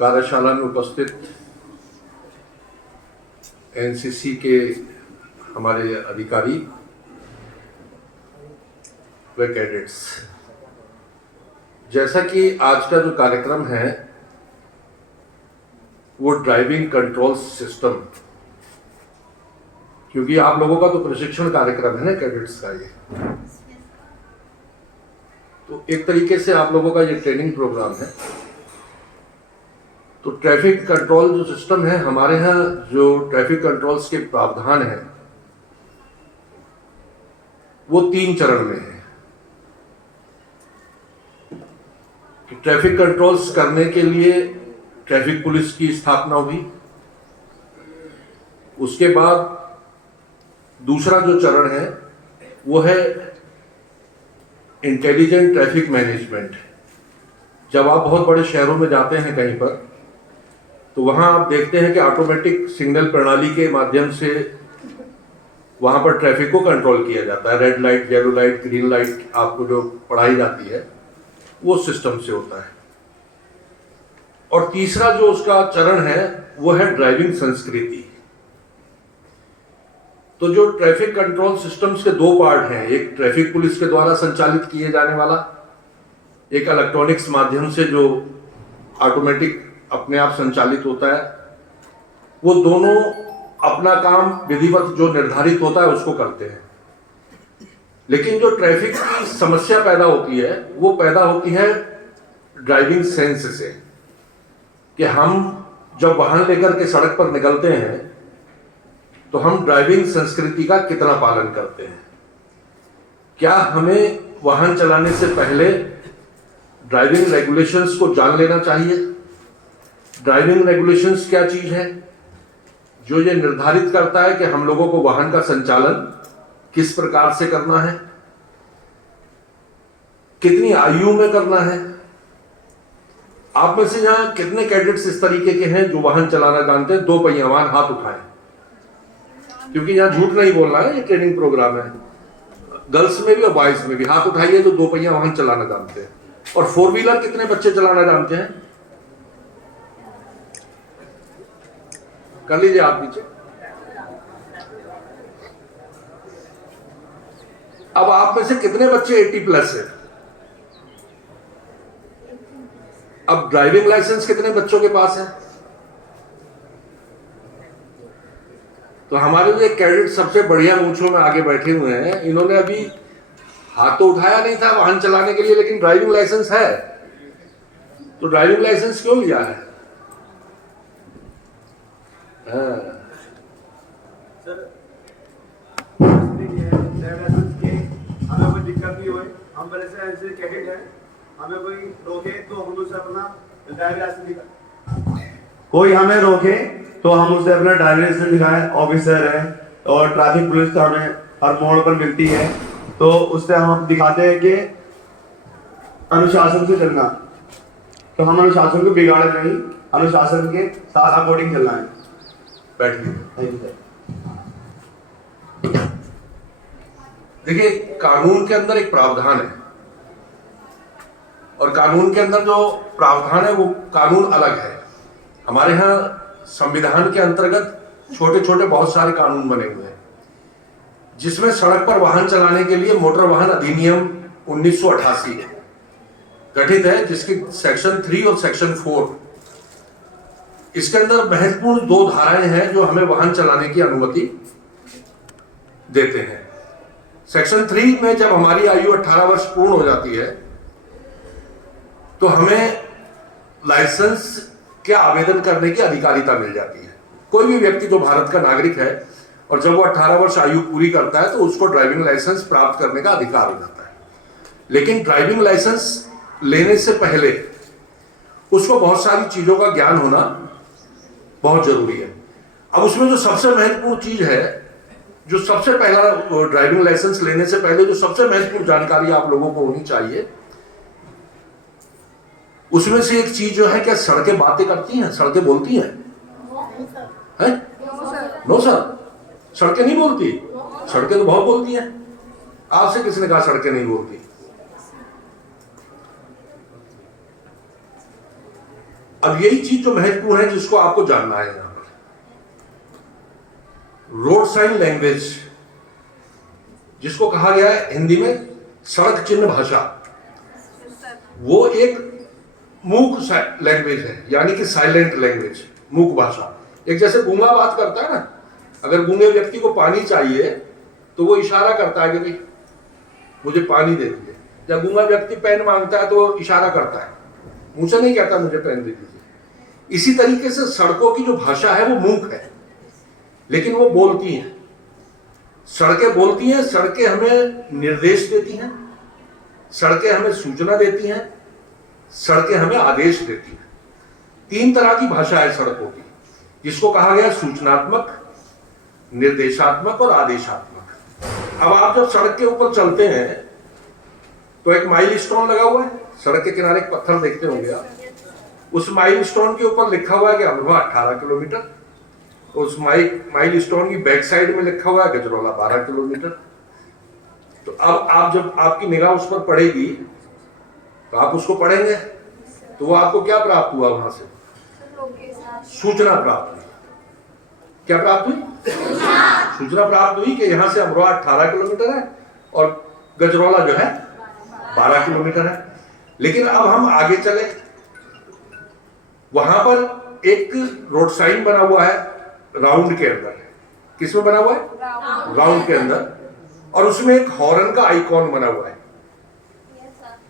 कार्यशाला में उपस्थित एनसीसी के हमारे अधिकारी व कैडेट्स, जैसा कि आज का जो कार्यक्रम है वो ड्राइविंग कंट्रोल सिस्टम, क्योंकि आप लोगों का तो प्रशिक्षण कार्यक्रम है ना कैडेट्स का, ये तो एक तरीके से आप लोगों का ये ट्रेनिंग प्रोग्राम है। तो ट्रैफिक कंट्रोल जो सिस्टम है हमारे यहाँ, जो ट्रैफिक कंट्रोल्स के प्रावधान है वो 3 चरण में है। कि ट्रैफिक कंट्रोल्स करने के लिए ट्रैफिक पुलिस की स्थापना हुई, उसके बाद दूसरा जो चरण है वो है इंटेलिजेंट ट्रैफिक मैनेजमेंट। जब आप बहुत बड़े शहरों में जाते हैं कहीं पर, तो वहां आप देखते हैं कि ऑटोमेटिक सिग्नल प्रणाली के माध्यम से वहां पर ट्रैफिक को कंट्रोल किया जाता है। Red light, yellow light, green light आपको जो पढ़ाई जाती है वो सिस्टम से होता है। और तीसरा जो उसका चरण है वो है ड्राइविंग संस्कृति। तो जो ट्रैफिक कंट्रोल सिस्टम्स के 2 पार्ट हैं, एक ट्रैफिक पुलिस के द्वारा संचालित किए जाने वाला, एक इलेक्ट्रॉनिक्स माध्यम से जो ऑटोमेटिक अपने आप संचालित होता है। वो दोनों अपना काम विधिवत जो निर्धारित होता है उसको करते हैं। लेकिन जो ट्रैफिक की समस्या पैदा होती है वो पैदा होती है ड्राइविंग सेंस से, कि हम जब वाहन लेकर के सड़क पर निकलते हैं तो हम ड्राइविंग संस्कृति का कितना पालन करते हैं। क्या हमें वाहन चलाने से पहले ड्राइविंग रेगुलेशंस को जान लेना चाहिए? ड्राइविंग रेगुलेशंस क्या चीज है जो ये निर्धारित करता है कि हम लोगों को वाहन का संचालन किस प्रकार से करना है, कितनी आयु में करना है। आप में से यहां कितने कैडेट्स इस तरीके के हैं जो वाहन चलाना जानते हैं? 2 पहिया वाहन, हाथ उठाएं, क्योंकि यहां झूठ नहीं बोलना है, ये ट्रेनिंग प्रोग्राम है। गर्ल्स में भी और बॉयज में भी हाथ उठाइए जो 2 पहिया वाहन चलाना जानते हैं। और 4 व्हीलर कितने बच्चे चलाना जानते हैं? कर लीजिए आप नीचे। अब आप में से कितने बच्चे 80+ है? अब ड्राइविंग लाइसेंस कितने बच्चों के पास है? तो हमारे जो कैडेट सबसे बढ़िया मूंछों में आगे बैठे हुए हैं, इन्होंने अभी हाथ तो उठाया नहीं था वाहन चलाने के लिए, लेकिन ड्राइविंग लाइसेंस है। तो ड्राइविंग लाइसेंस क्यों लिया है? सर, हमें कोई दिक्कत नहीं हुई, हम पहले से ऐसे कैडेट हैं, हमें कोई रोके तो हम उसे अपना ड्राइविंग लाइसेंस दिखाएं। कोई हमें रोके तो हम उसे अपना ड्राइविंग लाइसेंस दिखाएं। ऑफिसर है और ट्रैफिक पुलिस तो हमें हर मोड़ पर मिलती है, तो उससे हम दिखाते हैं कि अनुशासन से चलना। तो हम अनुशासन को बिगाड़े नहीं, अनुशासन के साथ अकॉर्डिंग चलना है। बैठिए। देखिए, कानून के अंदर एक प्रावधान है और कानून के अंदर जो प्रावधान है वो कानून अलग है। हमारे यहाँ संविधान के अंतर्गत छोटे छोटे बहुत सारे कानून बने हुए हैं, जिसमें सड़क पर वाहन चलाने के लिए मोटर वाहन अधिनियम 1988 गठित है, जिसकी सेक्शन 3 और सेक्शन 4, इसके अंदर महत्वपूर्ण 2 धाराएं हैं जो हमें वाहन चलाने की अनुमति देते हैं। सेक्शन 3 में जब हमारी आयु 18 वर्ष पूर्ण हो जाती है तो हमें लाइसेंस के आवेदन करने की अधिकारिता मिल जाती है। कोई भी व्यक्ति जो भारत का नागरिक है और जब वो 18 वर्ष आयु पूरी करता है तो उसको ड्राइविंग लाइसेंस प्राप्त करने का अधिकार हो जाता है। लेकिन ड्राइविंग लाइसेंस लेने से पहले उसको बहुत सारी चीजों का ज्ञान होना बहुत जरूरी है। अब उसमें जो सबसे महत्वपूर्ण चीज है, जो सबसे पहला ड्राइविंग लाइसेंस लेने से पहले जो सबसे महत्वपूर्ण जानकारी आप लोगों को होनी चाहिए, उसमें से एक चीज जो है, क्या सड़कें बातें करती हैं? सड़कें बोलती हैं? नो सर, सड़कें नहीं बोलती। सड़कें तो बहुत बोलती हैं। आपसे किसने कहा सड़कें नहीं बोलती? अब यही चीज जो महत्वपूर्ण है जिसको आपको जानना है यहां पर, रोड साइन लैंग्वेज, जिसको कहा गया है हिंदी में सड़क चिन्ह भाषा, वो एक मूक लैंग्वेज है, यानी कि साइलेंट लैंग्वेज, मूक भाषा। एक जैसे गूंगा बात करता है ना, अगर गूंगे व्यक्ति को पानी चाहिए तो वो इशारा करता है कि भाई मुझे पानी दे दीजिए, या गूंगा व्यक्ति पेन मांगता है तो वो इशारा करता है, मुंह से नहीं कहता मुझे पेन दे दीजिए। इसी तरीके से सड़कों की जो भाषा है वो मूक है, लेकिन वो बोलती हैं, सड़कें बोलती हैं, सड़कें हमें निर्देश देती हैं, सड़कें हमें सूचना देती हैं, सड़कें हमें आदेश देती हैं। 3 तरह की भाषा है सड़कों की, जिसको कहा गया सूचनात्मक, निर्देशात्मक और आदेशात्मक। अब आप जब सड़क के ऊपर चलते हैं तो एक माइल स्टोन लगा हुआ है, सड़क के किनारे एक पत्थर देखते होंगे आप, उस माइल स्टोन के ऊपर लिखा हुआ है कि अमरोहा 18 किलोमीटर, उस माइल स्टोन की बैक साइड में लिखा हुआ है गजरौला 12 किलोमीटर। तो अब आप जब आपकी निगाह उस पर पड़ेगी तो आप उसको पढ़ेंगे तो वो आपको क्या प्राप्त हुआ, वहां से सूचना प्राप्त हुई। क्या प्राप्त हुई? सूचना प्राप्त हुई कि यहां से अमरोहा 18 किलोमीटर है और गजरौला जो है 12 किलोमीटर है। लेकिन अब हम आगे चले, वहां पर एक रोड साइन बना हुआ है राउंड के अंदर। किसमें बना हुआ है? राउंड के अंदर, और उसमें एक हॉर्न का आइकॉन बना हुआ है,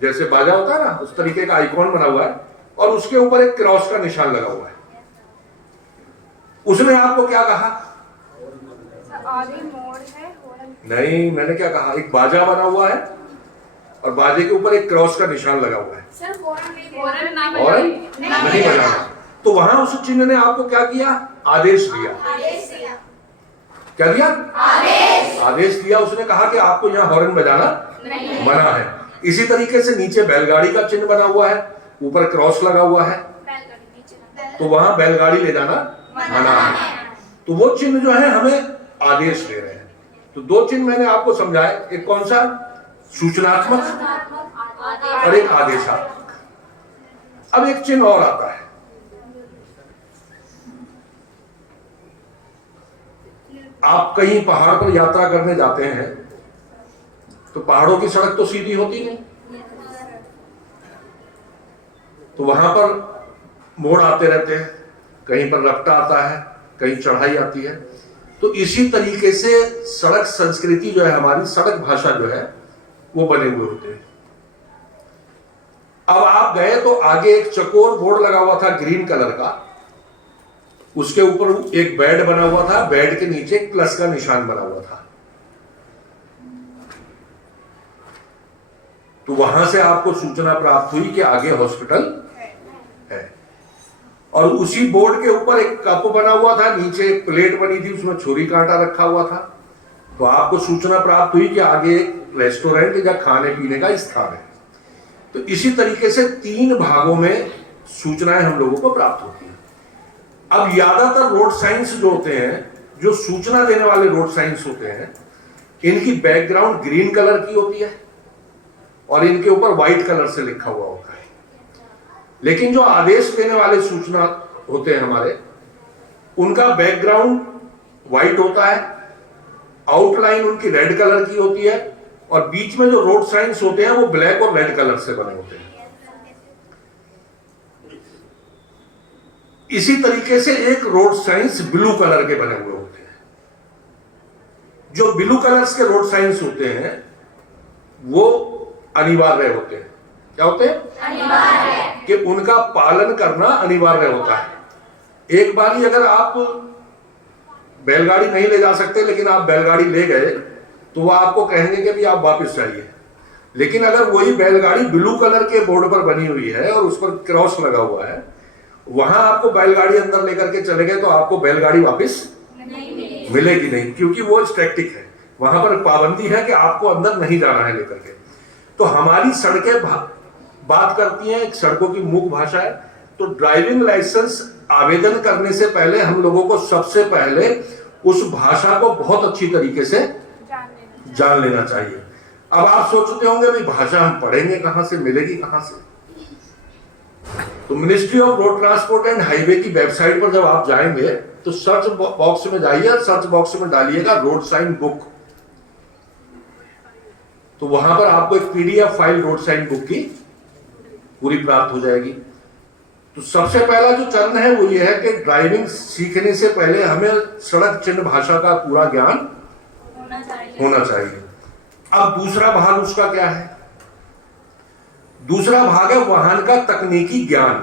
जैसे बाजा होता है ना, उस तरीके का आइकॉन बना हुआ है, और उसके ऊपर एक क्रॉस का निशान लगा हुआ है। उसने आपको क्या कहा? आगे मोड़ है, नहीं, मैंने क्या कहा, एक बाजा बना हुआ है और बाजे के ऊपर एक क्रॉस का निशान लगा हुआ है। सर हॉर्न नहीं बजाना। तो वहां उस चिन्ह ने आपको क्या किया? आदेश दिया। क्या दिया? आदेश दिया। उसने कहा कि आपको यहाँ हॉर्न बजाना मना है। इसी तरीके से नीचे बैलगाड़ी का चिन्ह बना हुआ है, ऊपर क्रॉस लगा हुआ है, तो वहां बैलगाड़ी ले जाना मना है। तो वो चिन्ह जो है हमें आदेश दे रहे हैं। तो 2 चिन्ह मैंने आपको समझाए, एक कौन सा? सूचनात्मक और एक आदेशात्मक। अब एक चिन्ह और आता है, आप कहीं पहाड़ पर यात्रा करने जाते हैं तो पहाड़ों की सड़क तो सीधी होती नहीं, तो वहां पर मोड़ आते रहते हैं, कहीं पर रफ्ता आता है, कहीं चढ़ाई आती है। तो इसी तरीके से सड़क संस्कृति जो है हमारी, सड़क भाषा जो है वो बने हुए होते हैं। अब आप गए तो आगे एक चकोर बोर्ड लगा हुआ था ग्रीन कलर का, उसके ऊपर एक बेड बना हुआ था, बेड के नीचे एक प्लस का निशान बना हुआ था। तो वहां से आपको सूचना प्राप्त हुई कि आगे हॉस्पिटल है। और उसी बोर्ड के ऊपर एक कप बना हुआ था, नीचे एक प्लेट बनी थी, उसमें छुरी कांटा रखा हुआ था। तो आपको सूचना प्राप्त हुई कि आगे एक रेस्टोरेंट या खाने पीने का स्थान है। तो इसी तरीके से 3 भागों में सूचनाएं हम लोगों को प्राप्त होती हैं। अब ज्यादातर रोड साइंस जो होते हैं, जो सूचना देने वाले रोड साइंस होते हैं, इनकी बैकग्राउंड ग्रीन कलर की होती है और इनके ऊपर व्हाइट कलर से लिखा हुआ होता है। लेकिन जो आदेश देने वाले सूचना होते हैं हमारे, उनका बैकग्राउंड व्हाइट होता है, आउटलाइन उनकी रेड कलर की होती है, और बीच में जो रोड साइंस होते हैं वो ब्लैक और रेड कलर से बने होते हैं। इसी तरीके से एक रोड साइंस ब्लू कलर के बने हुए होते हैं। जो ब्लू कलर्स के रोड साइंस होते हैं वो अनिवार्य होते हैं। क्या होते हैं? अनिवार्य। कि उनका पालन करना अनिवार्य होता है। एक बार ही अगर आप बैलगाड़ी नहीं ले जा सकते, लेकिन आप बैलगाड़ी ले गए, तो वो आपको कहेंगे कि भी आप वापस जाइए। लेकिन अगर वही बैलगाड़ी ब्लू कलर के बोर्ड पर बनी हुई है और उस पर क्रॉस लगा हुआ है, वहां आपको बैलगाड़ी अंदर लेकर के चले गए तो आपको बैलगाड़ी वापस मिलेगी नहीं, क्योंकि वो स्टैटिक है। वहां पर पाबंदी है कि आपको अंदर नहीं जाना है लेकर के। तो हमारी सड़कें बात करती हैं, सड़कों की मूक भाषा है। तो ड्राइविंग लाइसेंस आवेदन करने से पहले हम लोगों को सबसे पहले उस भाषा को बहुत अच्छी तरीके से जान लेना चाहिए। अब आप सोचते होंगे भाई भाषा हम पढ़ेंगे कहां से, मिलेगी कहां से? तो ministry of road transport and highway की वेबसाइट पर जब आप जाएंगे तो सर्च बॉक्स में जाइए, सर्च बॉक्स में डालिएगा रोड साइन बुक, तो वहां पर आपको एक PDF file road sign book की पूरी प्राप्त हो जाएगी। तो सबसे पहला जो चरण है वो ये है कि ड्राइविंग सीखने से पहले हमें सड़क चिन्ह भाषा का पूरा ज्ञान होना चाहिए। अब दूसरा भाग उसका क्या है? दूसरा भाग है वाहन का तकनीकी ज्ञान।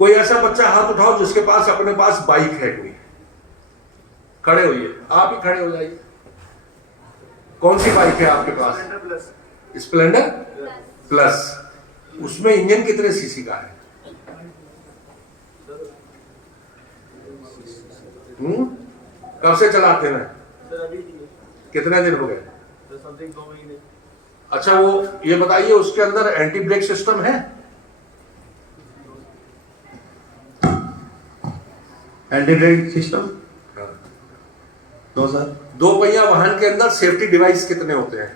कोई ऐसा बच्चा हाथ उठाओ जिसके पास अपने पास बाइक है, कोई खड़े होइए, आप ही खड़े हो जाइए। कौन सी बाइक है आपके पास? Splendor plus. उसमें इंजन कितने सीसी का है? कब से चलाते हैं? कितने दिन हो गए? समथिंग 2 महीने। अच्छा, वो ये बताइए उसके अंदर एंटी ब्रेक सिस्टम है? Anti brake system? दो सर। दो पहिया वाहन के अंदर सेफ्टी डिवाइस कितने होते हैं?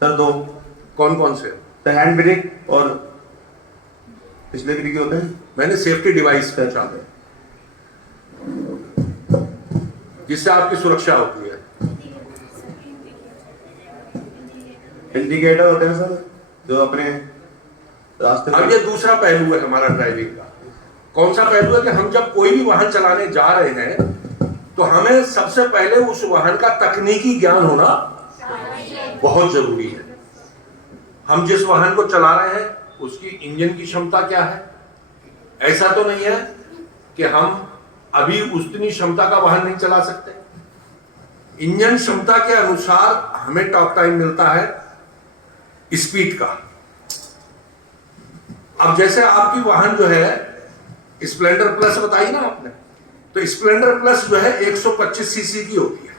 सर 2। कौन कौन से? तो हैंड ब्रेक और पिछले गिरी के होते हैं। मैंने सेफ्टी डिवाइस पहचान है जिससे आपकी सुरक्षा होती है। इंडिकेटर होते हैं सर, जो अपने रास्ते अब ये दूसरा पहलू है हमारा ड्राइविंग का। कौन सा पहलू है कि हम जब कोई भी वाहन चलाने जा रहे हैं तो हमें सबसे पहले उस वाहन का तकनीकी ज्ञान होना बहुत जरूरी है। हम जिस वाहन को चला रहे हैं उसकी इंजन की क्षमता क्या है? ऐसा तो नहीं है कि हम अभी उतनी क्षमता का वाहन नहीं चला सकते। इंजन क्षमता के अनुसार हमें टॉक टाइम मिलता है स्पीड का। अब जैसे आपकी वाहन जो है स्प्लेंडर प्लस बताई ना आपने, तो स्प्लेंडर प्लस जो है 125 सीसी की होती है।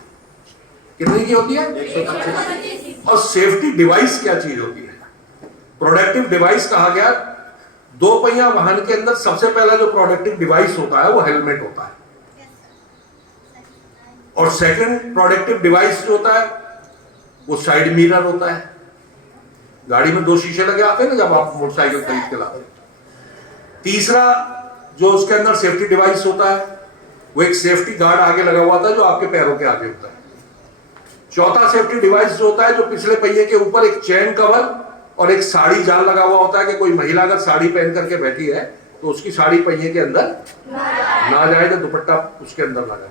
कितनी की होती है? 125। और सेफ्टी डिवाइस क्या चीज होती है? प्रोडक्टिव डिवाइस कहा गया। दो पहिया वाहन के अंदर सबसे पहला जो प्रोडक्टिव डिवाइस होता है वो हेलमेट होता है, और सेकंड प्रोडक्टिव डिवाइस जो होता है वो साइड मिरर होता है। गाड़ी में 2 शीशे लगे आते हैं ना जब आप मोटरसाइकिल खरीद के लाते हैं। तीसरा जो उसके अंदर सेफ्टी डिवाइस होता है वो एक सेफ्टी गार्ड आगे लगा हुआ था जो आपके पैरों के आगे होता है। चौथा सेफ्टी डिवाइस जो होता है जो पिछले पहिए के ऊपर एक चेन कवर और एक साड़ी जाल लगा हुआ होता है कि कोई महिला अगर साड़ी पहन करके बैठी है तो उसकी साड़ी पहिए के अंदर ना जाए, तो दुपट्टा उसके अंदर लगा।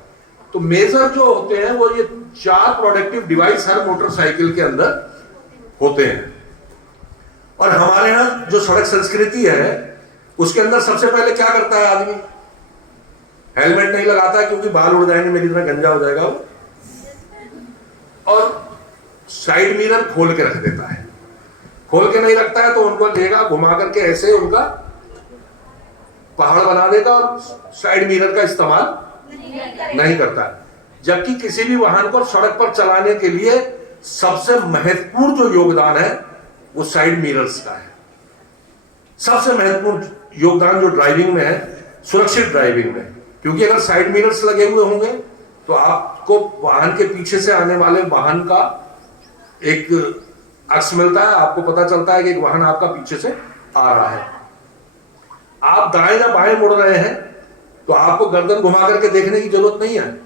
तो मेजर जो होते हैं वो ये 4 प्रोडक्टिव डिवाइस हर मोटरसाइकिल के अंदर होते हैं। और हमारे यहाँ जो सड़क संस्कृति है उसके अंदर सबसे पहले क्या करता है आदमी? हेलमेट नहीं लगाता है क्योंकि बाल उड़ जाएंगे, मेरी तरह गंजा हो जाएगा वो, और साइड मिरर खोल के रख देता है। खोल के नहीं रखता है तो उनको लेगा घुमा करके ऐसे उनका पहाड़ बना देगा और साइड मिरर का इस्तेमाल नहीं करता है। जबकि किसी भी वाहन को सड़क पर चलाने के लिए सबसे महत्वपूर्ण जो योगदान है वो साइड मिरर्स का है। सबसे महत्वपूर्ण योगदान जो ड्राइविंग में है, सुरक्षित ड्राइविंग में, क्योंकि अगर साइड मिरर्स लगे हुए होंगे तो आपको वाहन के पीछे से आने वाले वाहन का एक अक्स मिलता है, आपको पता चलता है कि एक वाहन आपका पीछे से आ रहा है। आप दाएं या बाएं मुड़ रहे हैं तो आपको गर्दन घुमा करके देखने की जरूरत नहीं है।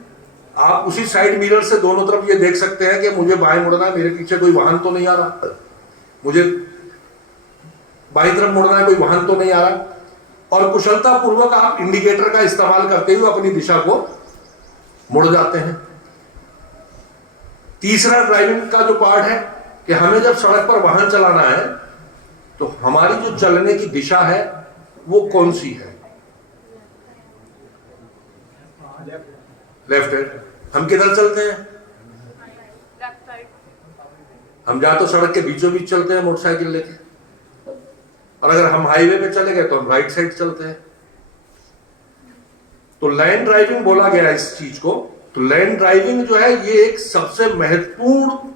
आप उसी साइड मिरर से दोनों तरफ ये देख सकते हैं कि मुझे बाएं मुड़ना है, मेरे पीछे कोई वाहन तो नहीं आ रहा, मुझे बाईं तरफ मुड़ना है, कोई वाहन तो नहीं आ रहा। और कुशलता पूर्वक आप इंडिकेटर का इस्तेमाल करते हुए अपनी दिशा को मुड़ जाते हैं। तीसरा ड्राइविंग का जो पार्ट है कि हमें जब सड़क पर वाहन चलाना है तो हमारी जो चलने की दिशा है वो कौन सी है? Left hand. हम किधर चलते हैं? Left side. हम या तो सड़क के बीचों बीच चलते हैं मोटरसाइकिल लेके, और अगर हम हाईवे पे चले गए तो हम राइट साइड चलते हैं। तो लैन ड्राइविंग बोला गया इस चीज को। तो लैन ड्राइविंग जो है ये एक सबसे महत्वपूर्ण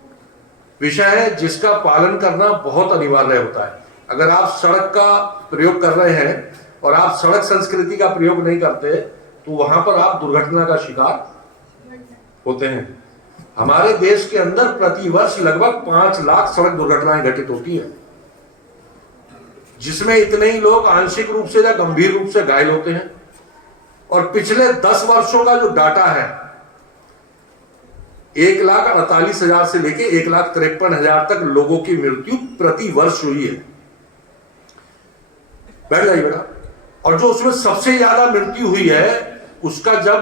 विषय है जिसका पालन करना बहुत अनिवार्य होता है। अगर आप सड़क का प्रयोग कर रहे हैं और आप सड़क संस्कृति का प्रयोग नहीं करते तो वहां पर आप दुर्घटना का शिकार होते हैं। हमारे देश के अंदर प्रतिवर्ष लगभग 5 लाख सड़क दुर्घटनाएं घटित होती हैं। जिसमें इतने ही लोग आंशिक रूप से या गंभीर रूप से घायल होते हैं। और पिछले 10 वर्षों का जो डाटा है, 1,48,000 से लेके 1,53,000 तक लोगों की मृत्यु प्रति वर्ष हुई है। बैठ जाइए बेटा। और जो उसमें सबसे ज्यादा मृत्यु हुई है, उसका जब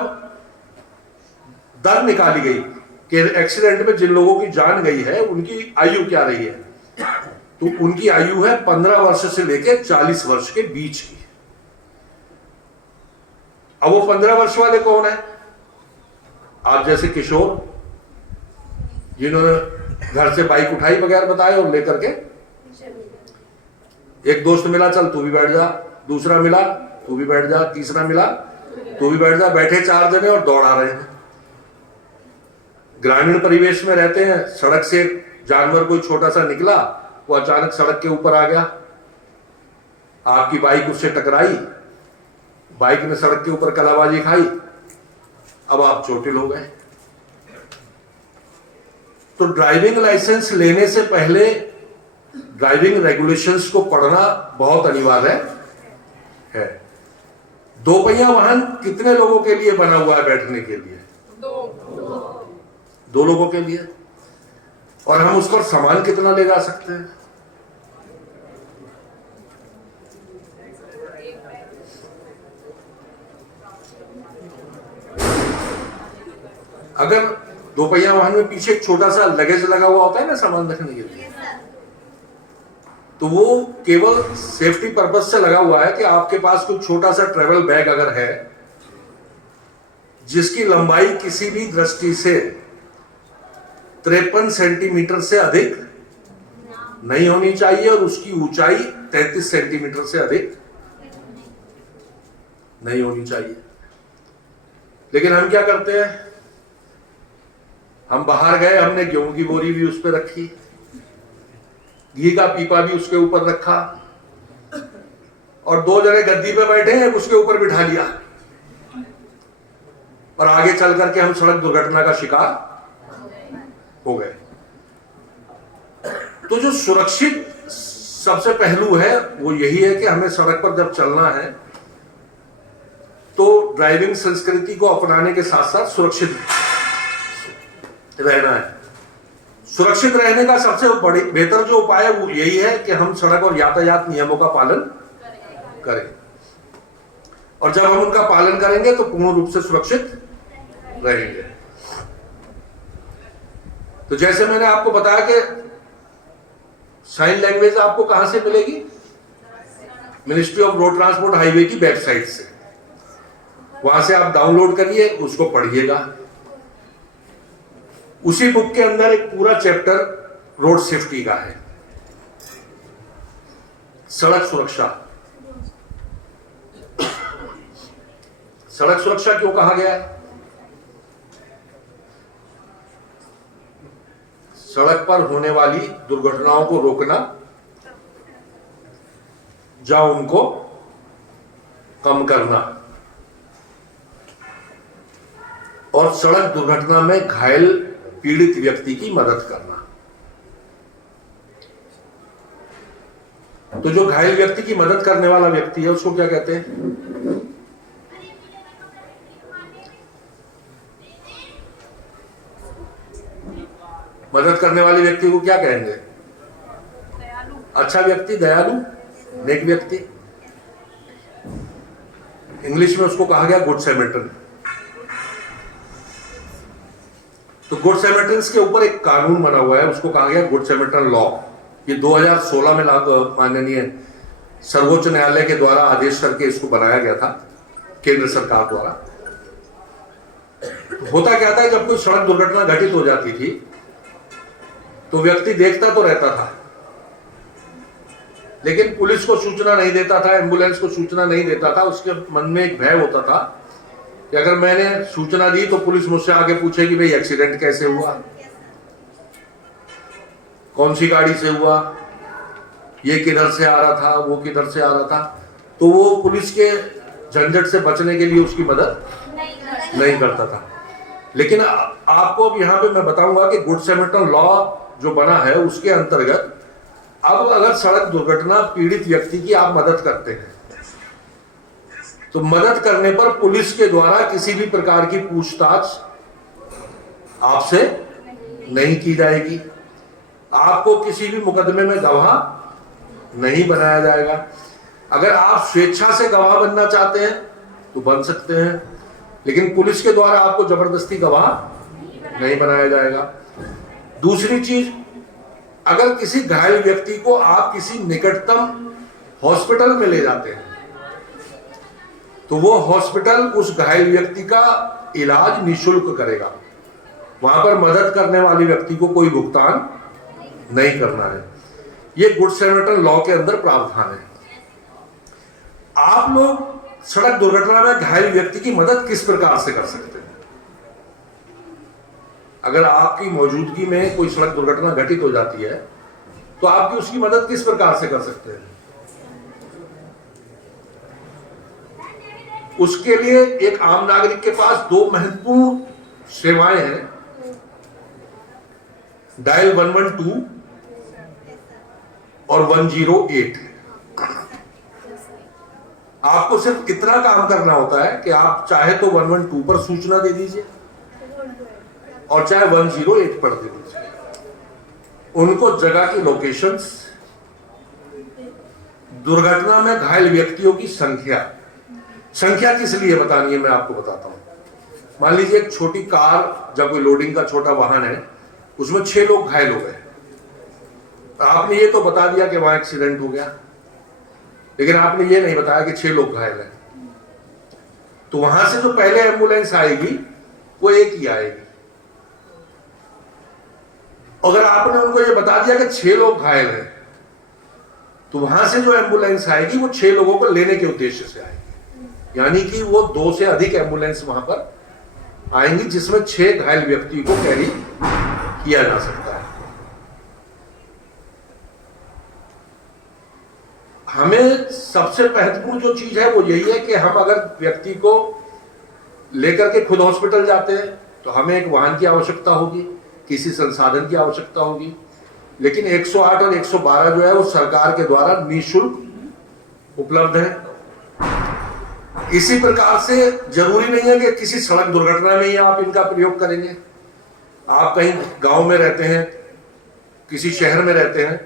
दर निकाली गई कि एक्सीडेंट में जिन लोगों की जान गई है उनकी आयु क्या रही है, तो उनकी आयु है 15 वर्ष से लेकर 40 वर्ष के बीच की। अब वो 15 वर्ष वाले कौन है? आप जैसे किशोर, जिन्होंने घर से बाइक उठाई बगैर बताए और लेकर के, एक दोस्त मिला, चल तू भी बैठ जा, दूसरा मिला तू भी बैठ जा, तीसरा मिला तू भी बैठ जा, बैठे 4 जने और दौड़ा रहे हैं। ग्रामीण परिवेश में रहते हैं, सड़क से जानवर कोई छोटा सा निकला, वो अचानक सड़क के ऊपर आ गया, आपकी बाइक उससे टकराई, बाइक ने सड़क के ऊपर कलाबाजी खाई, अब आप चोटिल हो गए। तो ड्राइविंग लाइसेंस लेने से पहले ड्राइविंग रेगुलेशंस को पढ़ना बहुत अनिवार्य है। 2 पहिया वाहन कितने लोगों के लिए बना हुआ है बैठने के लिए? 2 लोगों के लिए। और हम उस पर सामान कितना ले जा सकते हैं? अगर 2 पहिया वाहन में पीछे एक छोटा सा लगेज लगा हुआ होता है ना सामान रखने के लिए, तो वो केवल सेफ्टी पर्पज से लगा हुआ है कि आपके पास कोई छोटा सा ट्रेवल बैग अगर है जिसकी लंबाई किसी भी दृष्टि से 53 सेंटीमीटर से अधिक नहीं होनी चाहिए और उसकी ऊंचाई 33 सेंटीमीटर से अधिक नहीं होनी चाहिए। लेकिन हम क्या करते हैं, हम बाहर गए, हमने गेहूं की बोरी भी उस पर रखी, घी का पीपा भी उसके ऊपर रखा, और 2 जने गद्दी पे बैठे हैं, उसके ऊपर बिठा लिया, और आगे चल करके हम सड़क दुर्घटना का शिकार हो गए। तो जो सुरक्षित सबसे पहलू है वो यही है कि हमें सड़क पर जब चलना है तो ड्राइविंग संस्कृति को अपनाने के साथ साथ सुरक्षित रहना है। सुरक्षित रहने का सबसे बेहतर जो उपाय है वो यही है कि हम सड़क और यातायात नियमों का पालन करें, और जब हम उनका पालन करेंगे तो पूर्ण रूप से सुरक्षित रहेंगे। तो जैसे मैंने आपको बताया कि साइन लैंग्वेज आपको कहां से मिलेगी? Ministry of road transport highway की वेबसाइट से। वहां से आप डाउनलोड करिए, उसको पढ़िएगा। उसी बुक के अंदर एक पूरा चैप्टर रोड सेफ्टी का है, सड़क सुरक्षा। सड़क सुरक्षा क्यों कहा गया है? सड़क पर होने वाली दुर्घटनाओं को रोकना या उनको कम करना, और सड़क दुर्घटना में घायल पीड़ित व्यक्ति की मदद करना। तो जो घायल व्यक्ति की मदद करने वाला व्यक्ति है उसको क्या कहते हैं? मदद करने वाले व्यक्ति को क्या कहेंगे? अच्छा व्यक्ति, दयालु, नेक व्यक्ति। इंग्लिश में उसको कहा गया गुड सैमरिटन। तो गुड सैमरिटन्स के ऊपर एक कानून बना हुआ है, उसको कहा गया गुड सैमरिटन लॉ। ये 2016 में माननीय सर्वोच्च न्यायालय के द्वारा आदेश करके इसको बनाया गया था, केंद्र सरकार द्वारा। होता क्या था, जब कोई सड़क दुर्घटना घटित हो जाती थी तो व्यक्ति देखता तो रहता था, लेकिन पुलिस को सूचना नहीं देता था, एम्बुलेंस को सूचना नहीं देता था। उसके मन में एक भय होता था कि अगर मैंने सूचना दी तो पुलिस मुझसे आगे पूछेगी भाई एक्सीडेंट कैसे हुआ, कौन सी गाड़ी से हुआ, ये किधर से आ रहा था, वो किधर से आ रहा था। तो वो पुलिस के झंझट से बचने के लिए उसकी मदद नहीं करता था। लेकिन आपको अब यहाँ पे मैं बताऊंगा कि गुड सैमरिटन लॉ जो बना है उसके अंतर्गत अब अगर सड़क दुर्घटना पीड़ित व्यक्ति की आप मदद करते हैं तो मदद करने पर पुलिस के द्वारा किसी भी प्रकार की पूछताछ आपसे नहीं की जाएगी, आपको किसी भी मुकदमे में गवाह नहीं बनाया जाएगा। अगर आप स्वेच्छा से गवाह बनना चाहते हैं तो बन सकते हैं, लेकिन पुलिस के द्वारा आपको जबरदस्ती गवाह नहीं बनाया जाएगा। दूसरी चीज, अगर किसी घायल व्यक्ति को आप किसी निकटतम हॉस्पिटल में ले जाते हैं तो वो हॉस्पिटल उस घायल व्यक्ति का इलाज निःशुल्क करेगा, वहां पर मदद करने वाले व्यक्ति को कोई भुगतान नहीं करना है। ये गुड सैमरिटन लॉ के अंदर प्रावधान है। आप लोग सड़क दुर्घटना में घायल व्यक्ति की मदद किस प्रकार से कर सकते हैं? अगर आपकी मौजूदगी में कोई सड़क दुर्घटना घटित हो जाती है तो आपकी उसकी मदद किस प्रकार से कर सकते हैं? उसके लिए एक आम नागरिक के पास दो महत्वपूर्ण सेवाएं हैं, डायल 112 और 108। आपको सिर्फ इतना काम करना होता है कि आप चाहे तो 112 पर सूचना दे दीजिए और चाहे 108 पर दे दीजिए। उनको जगह की लोकेशंस, दुर्घटना में घायल व्यक्तियों की संख्या किस लिए बतानी है मैं आपको बताता हूं। मान लीजिए एक छोटी कार, जब कोई लोडिंग का छोटा वाहन है, उसमें 6 लोग घायल हो गए, आपने ये तो बता दिया कि वहां एक्सीडेंट हो गया, लेकिन आपने ये नहीं बताया कि 6 लोग घायल हैं। तो वहां से जो पहले एम्बुलेंस आएगी वो एक ही आएगी। अगर आपने उनको ये बता दिया कि 6 लोग घायल हैं तो वहां से जो एम्बुलेंस आएगी वो 6 लोगों को लेने के उद्देश्य से आएगी, यानी कि वो 2 से अधिक एम्बुलेंस वहां पर आएंगी जिसमें 6 घायल व्यक्ति को कैरी किया जा सकता है। हमें सबसे महत्वपूर्ण जो चीज है वो यही है कि हम अगर व्यक्ति को लेकर के खुद हॉस्पिटल जाते हैं तो हमें एक वाहन की आवश्यकता होगी, किसी संसाधन की आवश्यकता होगी, लेकिन 108 और 112 जो है वो सरकार के द्वारा निःशुल्क उपलब्ध है। इसी प्रकार से जरूरी नहीं है कि किसी सड़क दुर्घटना में ही आप इनका प्रयोग करेंगे। आप कहीं गांव में रहते हैं, किसी शहर में रहते हैं,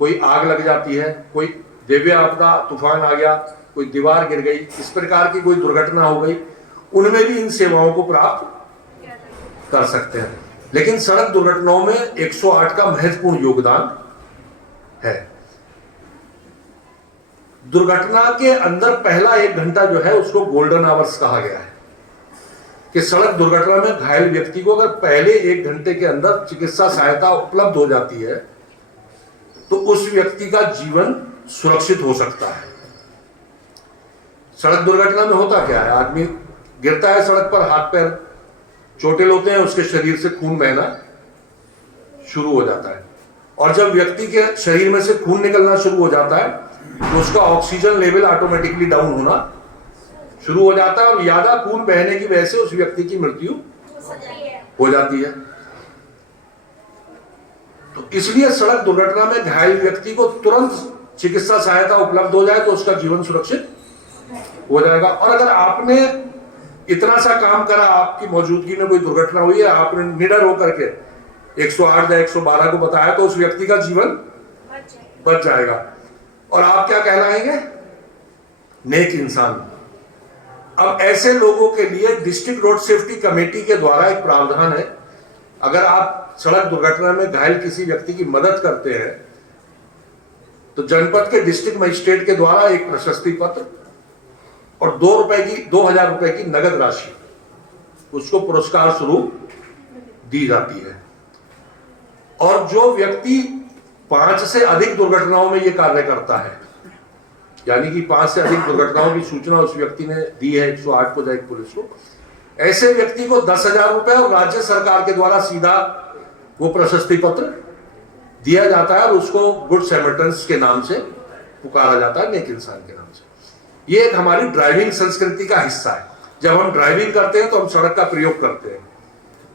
कोई आग लग जाती है, कोई दिव्य आपदा, तूफान आ गया, कोई दीवार गिर गई, इस प्रकार की कोई दुर्घटना हो गई, उनमें भी इन सेवाओं को प्राप्त कर सकते हैं। लेकिन सड़क दुर्घटनाओं में 108 का महत्वपूर्ण योगदान है। दुर्घटना के अंदर पहला 1 घंटा जो है उसको गोल्डन आवर्स कहा गया है कि सड़क दुर्घटना में घायल व्यक्ति को अगर पहले 1 घंटे के अंदर चिकित्सा सहायता उपलब्ध हो जाती है तो उस व्यक्ति का जीवन सुरक्षित हो सकता है। सड़क दुर्घटना में होता क्या है, आदमी गिरता है सड़क पर, हाथ पैर चोटिल होते हैं, उसके शरीर से खून बहना शुरू हो जाता है, और जब व्यक्ति के शरीर में से खून निकलना शुरू हो जाता है तो उसका ऑक्सीजन लेवल ऑटोमेटिकली डाउन होना शुरू हो जाता है और ज्यादा खून बहने की वजह से उस व्यक्ति की मृत्यु हो जाती है। तो इसलिए सड़क दुर्घटना में घायल व्यक्ति को तुरंत चिकित्सा सहायता उपलब्ध हो जाए तो उसका जीवन सुरक्षित हो जाएगा। और अगर आपने इतना सा काम करा, आपकी मौजूदगी में कोई दुर्घटना हुई है, आपने निडर होकर के 108 या 112 को बताया तो उस व्यक्ति का जीवन बच जाएगा और आप क्या कहलाएंगे, नेक इंसान। अब ऐसे लोगों के लिए डिस्ट्रिक्ट रोड सेफ्टी कमेटी के द्वारा एक प्रावधान है, अगर आप सड़क दुर्घटना में घायल किसी व्यक्ति की मदद करते हैं तो जनपद के डिस्ट्रिक्ट मजिस्ट्रेट के द्वारा एक प्रशस्ति पत्र और 2000 रुपए की नगद राशि उसको पुरस्कार स्वरूप दी जाती है। और जो व्यक्ति 5 से अधिक दुर्घटनाओं में ये कार्य करता है, यानी कि 5 से अधिक दुर्घटनाओं की सूचना उस व्यक्ति ने दी है 108 को या पुलिस को, ऐसे व्यक्ति को 10,000 रुपए और राज्य सरकार के द्वारा सीधा वो प्रशस्ति पत्र दिया जाता है और उसको गुड सैमरिटन्स के नाम से पुकारा जाता है, नेक इंसान के नाम से। ये एक हमारी ड्राइविंग संस्कृति का हिस्सा है। जब हम ड्राइविंग करते हैं तो हम सड़क का प्रयोग करते हैं,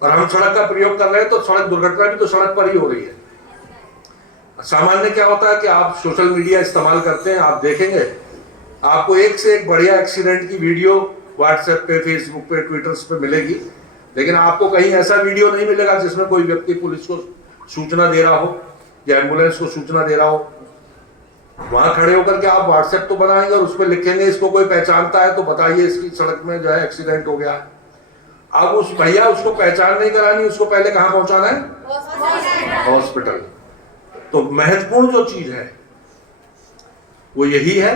और हम सड़क का प्रयोग कर रहे हैं तो सड़क दुर्घटना भी तो सड़क पर ही हो रही है। सामान्य क्या होता है कि आप सोशल मीडिया इस्तेमाल करते हैं, आप देखेंगे आपको एक से एक बढ़िया एक्सीडेंट की वीडियो व्हाट्सएप पे, फेसबुक पे, ट्विटर पे मिलेगी, लेकिन आपको कहीं ऐसा वीडियो नहीं मिलेगा जिसमें कोई व्यक्ति पुलिस को सूचना दे रहा हो या एम्बुलेंस को सूचना दे रहा हो। वहां खड़े होकर के आप व्हाट्सएप तो बनाएंगे और उस पर लिखेंगे इसको कोई पहचानता है तो बताइए इसकी सड़क में जो है एक्सीडेंट हो गया है। अब उस भैया उसको पहचान नहीं करानी, उसको पहले कहां पहुंचाना है? हॉस्पिटल। तो महत्वपूर्ण जो चीज है वो यही है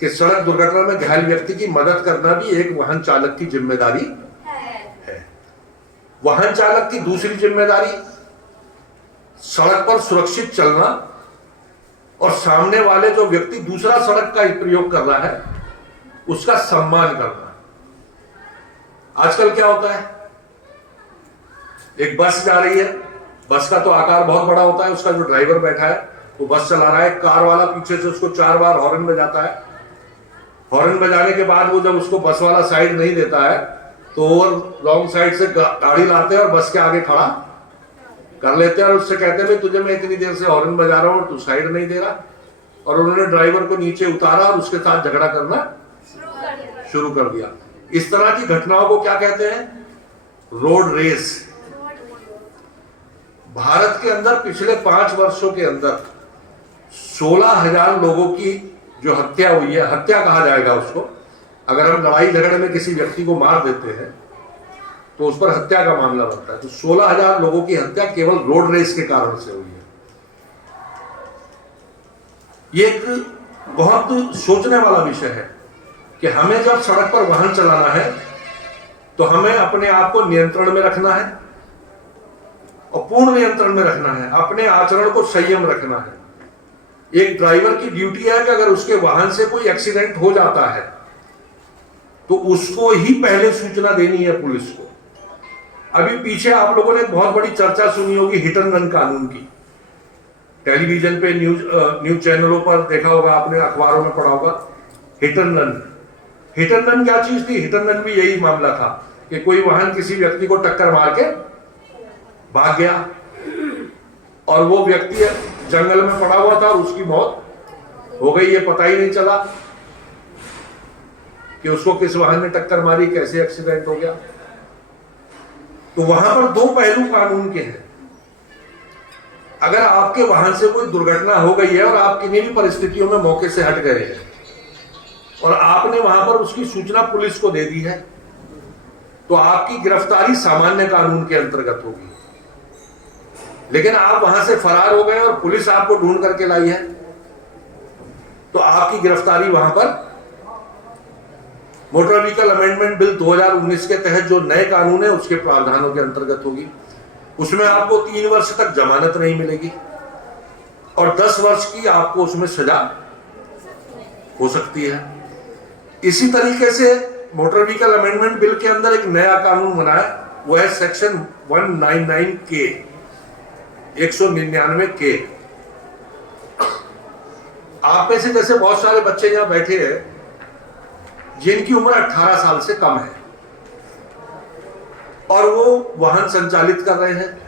कि सड़क दुर्घटना में घायल व्यक्ति की मदद करना भी एक वाहन चालक की जिम्मेदारी है। वाहन चालक की दूसरी जिम्मेदारी सड़क पर सुरक्षित चलना और सामने वाले जो व्यक्ति दूसरा सड़क का प्रयोग कर रहा है उसका सम्मान करना। आजकल क्या होता है, एक बस जा रही है, बस का तो आकार बहुत बड़ा होता है, उसका जो ड्राइवर बैठा है वो बस चला रहा है, कार वाला पीछे से उसको 4 बार हॉर्न बजाता है। हॉर्न बजाने के बाद वो जब उसको बस वाला साइड नहीं देता है तो ओवर लॉन्ग साइड से गाड़ी लाते हैं और बस के आगे खड़ा कर लेते हैं और उससे कहते हैं भाई तुझे मैं इतनी देर से हॉर्न बजा रहा हूं, तू साइड नहीं दे रहा। और उन्होंने ड्राइवर को नीचे उतारा और उसके साथ झगड़ा करना शुरू कर दिया। इस तरह की घटनाओं को क्या कहते हैं? Road race. भारत के अंदर पिछले 5 वर्षों के अंदर 16,000 लोगों की जो हत्या हुई है, हत्या कहा जाएगा उसको, अगर हम लड़ाई झगड़े में किसी व्यक्ति को मार देते हैं तो उस पर हत्या का मामला बनता है। तो 16,000 लोगों की हत्या केवल रोड रेस के कारण से हुई है। ये एक बहुत सोचने वाला विषय है कि हमें जब सड़क पर वाहन चलाना है तो हमें अपने आप को नियंत्रण में रखना है और पूर्ण नियंत्रण में रखना है, अपने आचरण को संयम रखना है। एक ड्राइवर की ड्यूटी है कि अगर उसके वाहन से कोई एक्सीडेंट हो जाता है तो उसको ही पहले सूचना देनी है पुलिस को। अभी पीछे आप लोगों ने बहुत बड़ी चर्चा सुनी होगी हिट एंड रन कानून की, टेलीविजन पे न्यूज चैनलों पर देखा होगा आपने, अखबारों में पढ़ा होगा hit and run. Hit and run क्या चीज थी? हिट एंड रन भी यही मामला था कि कोई वाहन किसी व्यक्ति को टक्कर मार के भाग गया और वो व्यक्ति जंगल में पड़ा हुआ था और उसकी मौत हो गई, ये पता ही नहीं चला कि उसको किस वाहन ने टक्कर मारी, कैसे एक्सीडेंट हो गया। तो वहां पर 2 पहलू कानून के हैं। अगर आपके वाहन से कोई दुर्घटना हो गई है और आप किन्हीं भी परिस्थितियों में मौके से हट गए हैं और आपने वहां पर उसकी सूचना पुलिस को दे दी है तो आपकी गिरफ्तारी सामान्य कानून के अंतर्गत होगी। लेकिन आप वहां से फरार हो गए और पुलिस आपको ढूंढ करके लाई है तो आपकी गिरफ्तारी वहां पर मोटर व्हीकल अमेंडमेंट बिल 2019 के तहत जो नए कानून है उसके प्रावधानों के अंतर्गत होगी। उसमें आपको 3 वर्ष तक जमानत नहीं मिलेगी और 10 वर्ष की आपको उसमें सजा हो सकती है। इसी तरीके से मोटर व्हीकल अमेंडमेंट बिल के अंदर एक नया कानून बना है, वो है सेक्शन 199 के। आप में से जैसे बहुत सारे बच्चे यहां बैठे हैं जिनकी उम्र 18 साल से कम है और वो वाहन संचालित कर रहे हैं।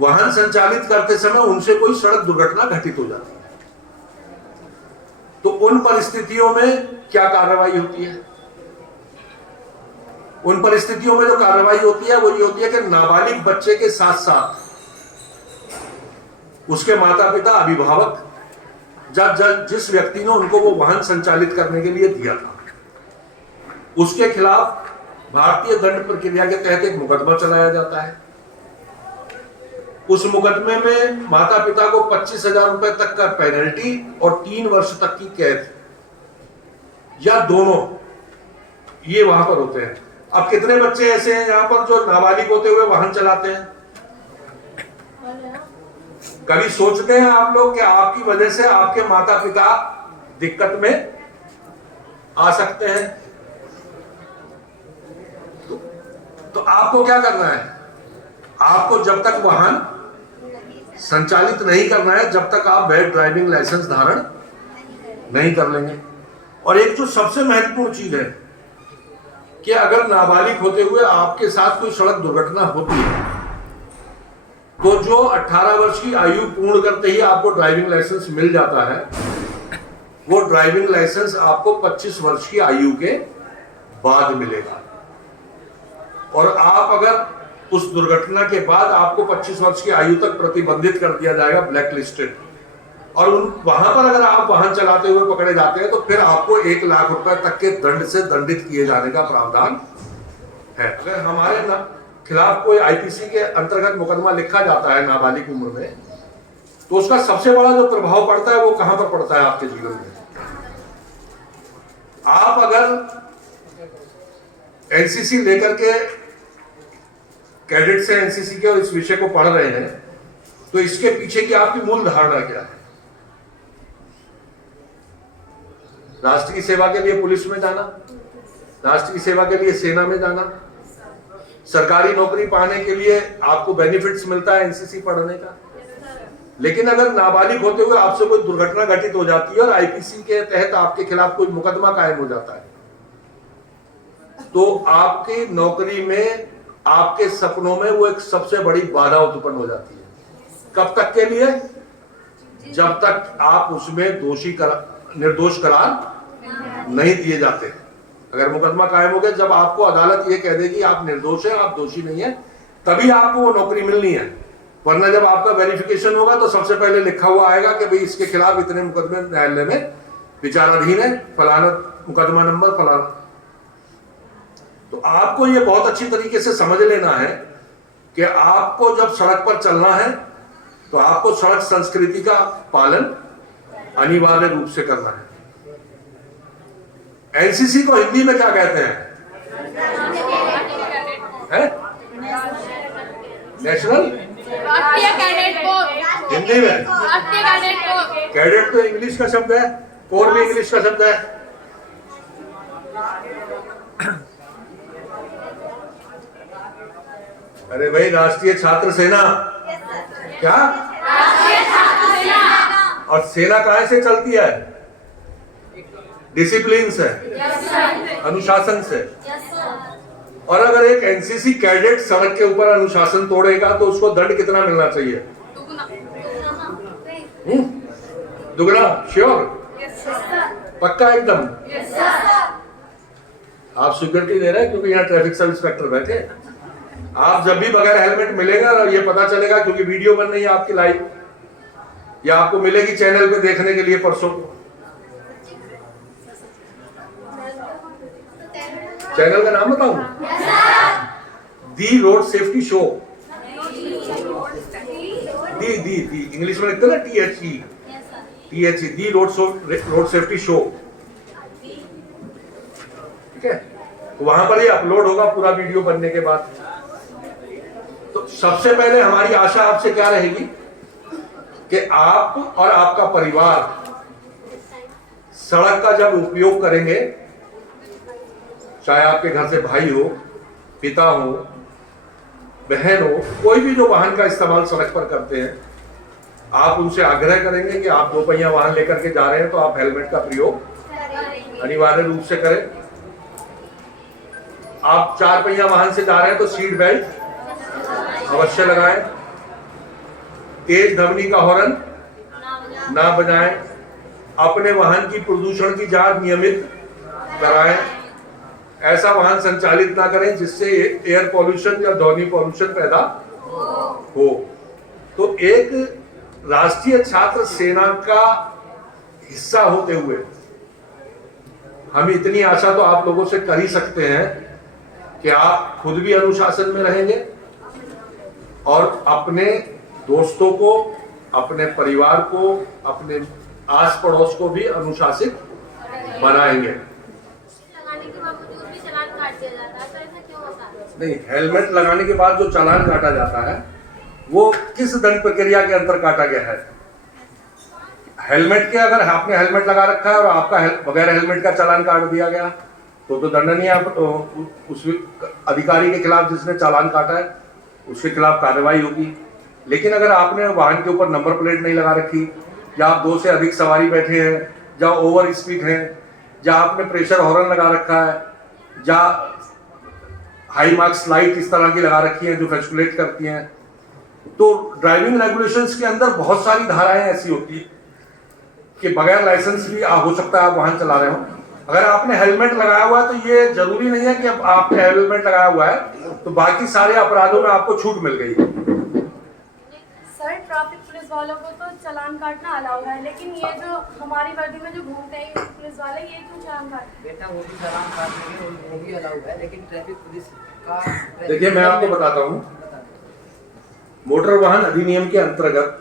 वाहन संचालित करते समय उनसे कोई सड़क दुर्घटना घटित हो जाती है तो उन परिस्थितियों में क्या कार्रवाई होती है? उन परिस्थितियों में जो कार्रवाई होती है वो ये होती है कि नाबालिग बच्चे के साथ साथ उसके माता पिता, अभिभावक, जिस व्यक्ति ने उनको वो वाहन संचालित करने के लिए दिया था उसके खिलाफ भारतीय दंड प्रक्रिया के तहत एक मुकदमा चलाया जाता है। उस मुकदमे में माता पिता को 25,000 रुपए तक का पेनल्टी और 3 वर्ष तक की कैद या दोनों ये वहां पर होते हैं। अब कितने बच्चे ऐसे हैं यहां पर जो नाबालिग होते हुए वाहन चलाते हैं? कभी सोचते हैं आप लोग कि आपकी वजह से आपके माता पिता दिक्कत में आ सकते हैं? तो आपको क्या करना है? आपको जब तक वाहन संचालित नहीं करना है जब तक आप वैध ड्राइविंग लाइसेंस धारण नहीं कर लेंगे। और एक जो सबसे महत्वपूर्ण चीज है कि अगर नाबालिग होते हुए आपके साथ कोई सड़क दुर्घटना होती है तो जो 18 वर्ष की आयु पूर्ण करते ही आपको ड्राइविंग लाइसेंस मिल जाता है, वो ड्राइविंग लाइसेंस आपको 25 वर्ष की आयु के बाद मिलेगा। और आप अगर उस दुर्घटना के बाद आपको 25 वर्ष की आयु तक प्रतिबंधित कर दिया जाएगा, ब्लैक लिस्टेड, और वहां पर अगर आप वाहन चलाते हुए पकड़े जाते हैं तो फिर आपको 1 लाख रुपए तक के दंड से दंडित किए जाने का प्रावधान है। अगर हमारे खिलाफ कोई आईपीसी के अंतर्गत मुकदमा लिखा जाता है नाबालिग उम्र में, तो उसका सबसे बड़ा जो प्रभाव पड़ता है वो कहां पर पड़ता है आपके जीवन में। आप अगर एनसीसी लेकर के कैडेट से एनसीसी के और इस विषय को पढ़ रहे हैं, तो इसके पीछे की आपकी मूल धारणा क्या है? राष्ट्र की सेवा के लिए पुलिस में जाना, राष्ट्र की सेवा के लिए सेना में जाना, सरकारी नौकरी पाने के लिए आपको बेनिफिट्स मिलता है एनसीसी पढ़ने का। लेकिन अगर नाबालिग होते हुए आपसे कोई दुर्घटना घटित हो जाती है और आईपीसी के तहत आपके खिलाफ कोई मुकदमा कायम हो जाता है, तो आपकी नौकरी में, आपके सपनों में वो एक सबसे बड़ी बाधा उत्पन्न हो जाती है। कब तक के लिए? जब तक आप उसमें निर्दोष करार नहीं दिए जाते। अगर मुकदमा कायम हो गया, जब आपको अदालत ये कह देगी आप निर्दोष हैं, आप दोषी नहीं है, तभी आपको वो नौकरी मिलनी है। वरना जब आपका वेरिफिकेशन होगा तो सबसे पहले लिखा हुआ आएगा कि भाई इसके खिलाफ इतने मुकदमे न्यायालय में विचाराधीन है, फलाना मुकदमा नंबर फलाना। तो आपको ये बहुत अच्छी तरीके से समझ लेना है कि आपको जब सड़क पर चलना है तो आपको सड़क संस्कृति का पालन अनिवार्य रूप से करना है। एनसीसी को हिंदी में क्या कहते हैं? नेशनल राष्ट्रीय कैडेट कोर। हिंदी में राष्ट्रीय कैडेट कोर। कैडेट तो इंग्लिश का शब्द है, कोर भी इंग्लिश का शब्द है। अरे भाई, राष्ट्रीय छात्र सेना। क्या? राष्ट्रीय छात्र सेना। और सेना कहां से चलती है? डिसिप्लिन से, अनुशासन से। और अगर एक एनसीसी कैडेट सड़क के ऊपर अनुशासन तोड़ेगा तो उसको दंड कितना मिलना चाहिए? दुगना। श्योर? पक्का एकदम? आप सिक्योरिटी दे रहे हैं क्योंकि यहाँ ट्रैफिक सब इंस्पेक्टर बैठे। आप जब भी बगैर हेलमेट मिलेगा और ये पता चलेगा, क्योंकि वीडियो बन रही है आपकी लाइव, या आपको मिलेगी चैनल पे देखने के लिए परसों। चैनल का नाम बताऊं? दी रोड सेफ्टी शो। दी इंग्लिश में लिखते ना THE, the road safety show. ठीक है, तो वहां पर ये अपलोड होगा पूरा वीडियो बनने के बाद। तो सबसे पहले हमारी आशा आपसे क्या रहेगी कि आप और आपका परिवार सड़क का जब उपयोग करेंगे, चाहे आपके घर से भाई हो, पिता हो, बहन हो, कोई भी जो वाहन का इस्तेमाल सड़क पर करते हैं, आप उनसे आग्रह करेंगे कि आप 2 पहिया वाहन लेकर के जा रहे हैं तो आप हेलमेट का प्रयोग अनिवार्य रूप से करें। आप 4 पहिया वाहन से जा रहे हैं तो सीट बेल्ट अवश्य लगाएं। तेज ध्वनि का हॉर्न ना बजाएं। अपने वाहन की प्रदूषण की जांच नियमित कराएं। ऐसा वाहन संचालित ना करें जिससे एयर पॉल्यूशन या ध्वनि पॉल्यूशन पैदा हो। तो एक राष्ट्रीय छात्र सेना का हिस्सा होते हुए हम इतनी आशा तो आप लोगों से कर ही सकते हैं कि आप खुद भी अनुशासन में रहेंगे और अपने दोस्तों को, अपने परिवार को, अपने आस पड़ोस को भी अनुशासित बनाएंगे। नहीं, हेलमेट लगाने के बाद जो चालान काटा जाता है वो किस दंड प्रक्रिया के अंतर काटा गया है? हेलमेट के, अगर आपने हेलमेट लगा रखा है और आपका बगैर हेलमेट का चालान काट दिया गया तो दंडनीय उस अधिकारी के खिलाफ जिसने चालान काटा है उसके खिलाफ कार्रवाई होगी। लेकिन अगर आपने वाहन के ऊपर नंबर प्लेट नहीं लगा रखी, या आप 2 से अधिक सवारी बैठे हैं, या ओवर स्पीड हैं, या आपने प्रेशर हॉर्न लगा रखा है, या हाई मार्क्स लाइट इस तरह की लगा रखी है जो फेस्कुलेट करती हैं, तो तो ड्राइविंग रेगुलेशंस के अंदर बहुत सारी धाराएं ऐसी होती है कि बगैर लाइसेंस भी हो सकता है आप वाहन चला रहे हो। अगर आपने हेलमेट लगाया हुआ है तो ये जरूरी नहीं है कि अब आपने हेलमेट लगाया हुआ है तो बाकी सारे अपराधों में आपको छूट मिल गई। सर ट्रैफिक पुलिस वालों को तो चालान काटना अलाउ है, लेकिन ये जो हमारी वर्दी में जो घूमते हैं पुलिस वाले, ये क्यों चालान काटते हैं? बेटा वो भी चालान काटेंगे और वो भी अलाउ है, लेकिन ट्रैफिक पुलिस का देखिए मैं आपको बताता हूँ, मोटर वाहन अधिनियम के अंतर्गत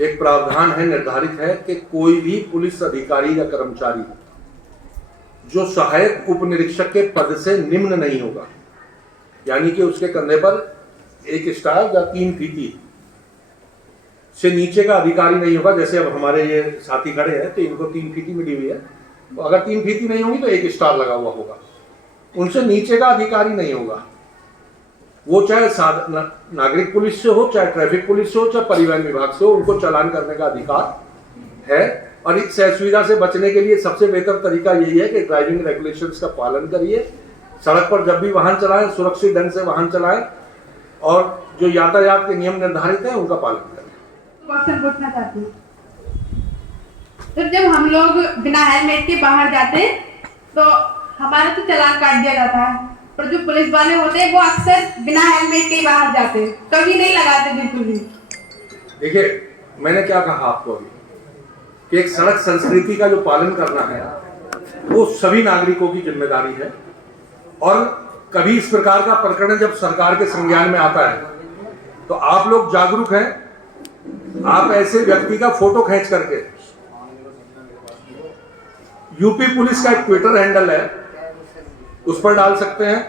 एक प्रावधान है, निर्धारित है कि कोई भी पुलिस अधिकारी या कर्मचारी जो सहायक उप निरीक्षक के पद से निम्न नहीं होगा, यानी कि उसके कंधे पर 1 स्टार या 3 फीती से नीचे का अधिकारी नहीं होगा। जैसे अब हमारे ये साथी खड़े हैं तो इनको 3 फीती मिली हुई है, तो अगर 3 फीती नहीं होगी तो 1 स्टार लगा हुआ होगा। उनसे नीचे का अधिकारी नहीं होगा, वो चाहे नागरिक पुलिस से हो, चाहे ट्रैफिक पुलिस से हो, चाहे परिवहन विभाग से हो, उनको चालान करने का अधिकार है। और इस असुविधा से बचने के लिए सबसे बेहतर तरीका यही है कि ड्राइविंग रेगुलेशंस का पालन करिए, सड़क पर जब भी वाहन चलाएं सुरक्षित ढंग से वाहन चलाएं और जो यातायात के नियम निर्धारित हैं उनका पालन करें। क्वेश्चन पूछना चाहती हूँ, तो जब हम लोग बिना हेलमेट के बाहर जाते तो हमारा तो चालान काट दिया जाता है, पर जो पुलिस वाले होते हैं वो अक्सर बिना हेलमेट के बाहर जाते हैं, कभी नहीं लगाते बिल्कुल भी। देखिए मैंने क्या कहा आपको अभी कि एक सड़क संस्कृति का जो पालन करना है वो सभी नागरिकों की जिम्मेदारी है। और कभी इस प्रकार का प्रकरण जब सरकार के संज्ञान में आता है तो आप लोग जागरूक हैं, आप ऐसे व्यक्ति का फोटो खींच करके, यूपी पुलिस का एक ट्विटर हैंडल है उस पर डाल सकते हैं,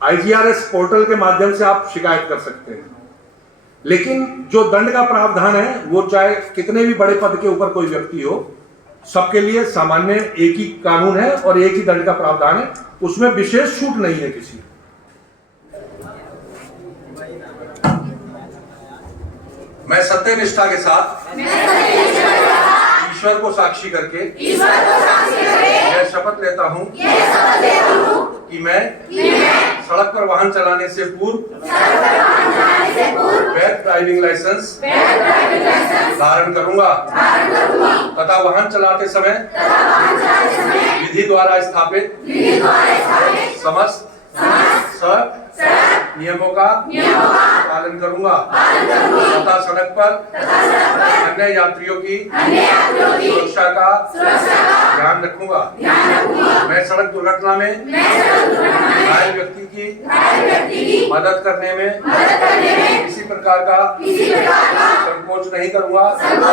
IGRS पोर्टल के माध्यम से आप शिकायत कर सकते हैं। लेकिन जो दंड का प्रावधान है वो चाहे कितने भी बड़े पद के ऊपर कोई व्यक्ति हो, सबके लिए सामान्य एक ही कानून है और एक ही दंड का प्रावधान है, उसमें विशेष छूट नहीं है किसी। मैं सत्यनिष्ठा के साथ ईश्वर को साक्षी करके मैं शपथ लेता हूँ कि मैं सड़क पर वाहन चलाने से पूर्व वैध ड्राइविंग लाइसेंस धारण करूंगा तथा वाहन चलाते समय विधि द्वारा स्थापित समस्त नियमों का पालन करूंगा तथा सड़क पर अन्य यात्रियों की सुरक्षा का ध्यान रखूंगा। मैं सड़क दुर्घटना में घायल व्यक्ति की मदद करने में किसी प्रकार का संकोच नहीं करूंगा तथा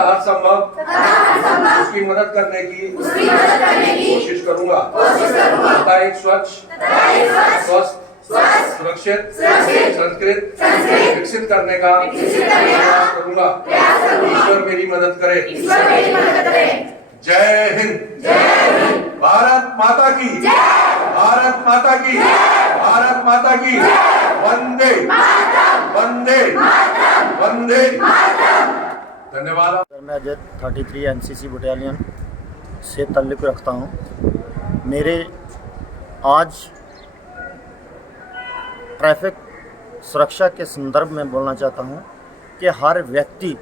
हर संभव उसकी मदद करने की कोशिश करूंगा तथा एक स्वच्छ स्वस्थ सुरक्षित संस्कृत विकसित करने का प्रयास करूंगा। ईश्वर मेरी मदद करे। जय हिंद। भारत माता की, भारत माता की, भारत माता की। वंदे वंदे वंदे। धन्यवाद। मैं अजय 33 NCC बटालियन से ताल्लुक़ रखता हूँ। मेरे आज ट्रैफिक सुरक्षा के संदर्भ में बोलना चाहता हूँ कि हर व्यक्ति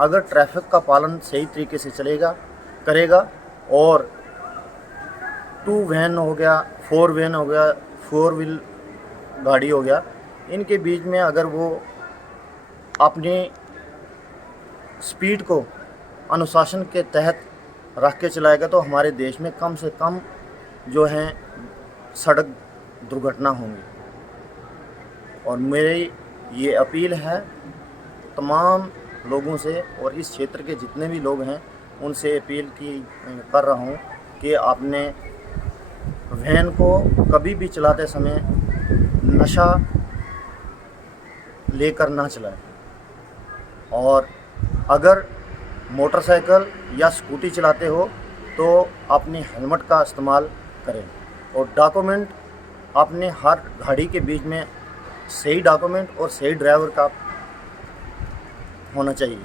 अगर ट्रैफिक का पालन सही तरीके से करेगा और 2 वैन हो गया, 4 वैन हो गया, 4 व्हील गाड़ी हो गया, इनके बीच में अगर वो अपनी स्पीड को अनुशासन के तहत रख के चलाएगा तो हमारे देश में कम से कम जो हैं सड़क दुर्घटना होंगी। और मेरी ये अपील है तमाम लोगों से और इस क्षेत्र के जितने भी लोग हैं उनसे अपील कर रहा हूँ कि आपने वैन को कभी भी चलाते समय नशा लेकर ना चलाएं और अगर मोटरसाइकिल या स्कूटी चलाते हो तो अपनी हेलमेट का इस्तेमाल करें और डॉक्यूमेंट अपने हर गाड़ी के बीच में सही डॉक्यूमेंट और सही ड्राइवर का होना चाहिए।